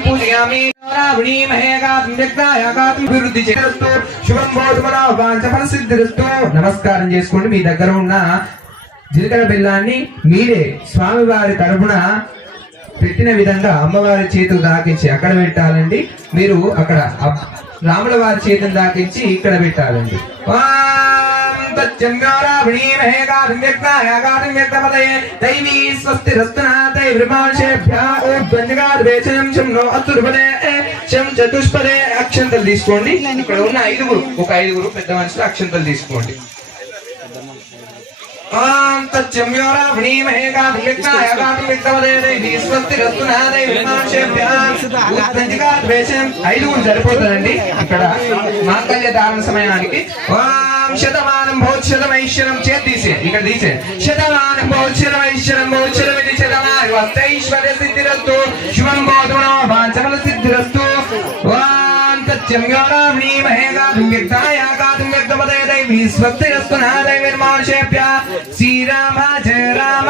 పూజయామి నమస్కారం చేసుకోండి మీ దగ్గర ఉన్న జీలకర్ర బెల్లాన్ని మీరే స్వామివారి తరపున పెట్టిన విధంగా అమ్మవారి చేతులు దాకించి అక్కడ పెట్టాలండి. మీరు అక్కడ రాముల వారి చేతులు దాకించి ఇక్కడ పెట్టాలండి. శం చతుష్పదే. అక్షంతలు తీసుకోండి. ఇక్కడ ఉన్న ఐదుగురు ఒక ఐదుగురు పెద్ద మనుషులు అక్షంతలు తీసుకోండి. ఐదుగురు సరిపోతుందండి. ఇక్కడ మాంగళ్య ధారణ సమయానికి. ఓం శతమానం భౌత్శతమైశ్వరం చేతి తీసే ఇక్కడ తీసే. శతమానం భౌత్శతమైశ్వరం భౌత్శతం ఇది శతమానం. వస్తైశ్వర్య సిద్ధిరస్తు శుభం బోధునో వాంచమల సిద్ధిరస్తు. ఓం తత్యం యోరామ్ని మహేగాతుం వ్యక్తాయ దైవీ స్వస్తిరస్తు నా దైవిర్మానుషేభ్య శ్రీరామ జయ రామ.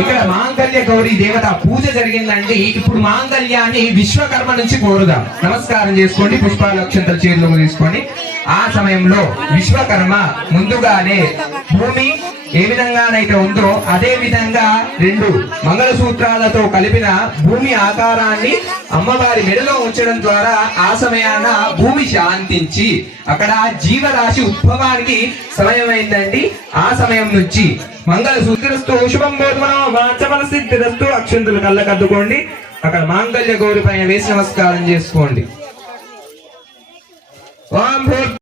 ఇక్కడ మాంగల్య గౌరీ దేవత పూజ జరిగిందండి. ఇప్పుడు మాంగల్యాన్ని విశ్వకర్మ నుంచి కోరుదాం. నమస్కారం చేసుకోండి పుష్పాల అక్షంతల చేతులకు తీసుకొని ఆ సమయంలో విశ్వకర్మ ముందుగానే భూమి ఏ విధంగానైతే ఉందో అదే విధంగా రెండు మంగళసూత్రాలతో కలిపిన భూమి ఆకారాన్ని అమ్మవారి మెడలో ఉంచడం ద్వారా ఆ సమయాన భూమి శాంతించి అక్కడ జీవరాశి ఉద్భవానికి సమయమైందండి. ఆ సమయం నుంచి మంగళ సూత్రస్తు శుభం బోధమనో వాచమల సిద్ధిరస్తు. అక్షంతులు కళ్ళకద్దుకోండి. అక్కడ మాంగళ్య గౌరి పైన వేసి నమస్కారం చేసుకోండి.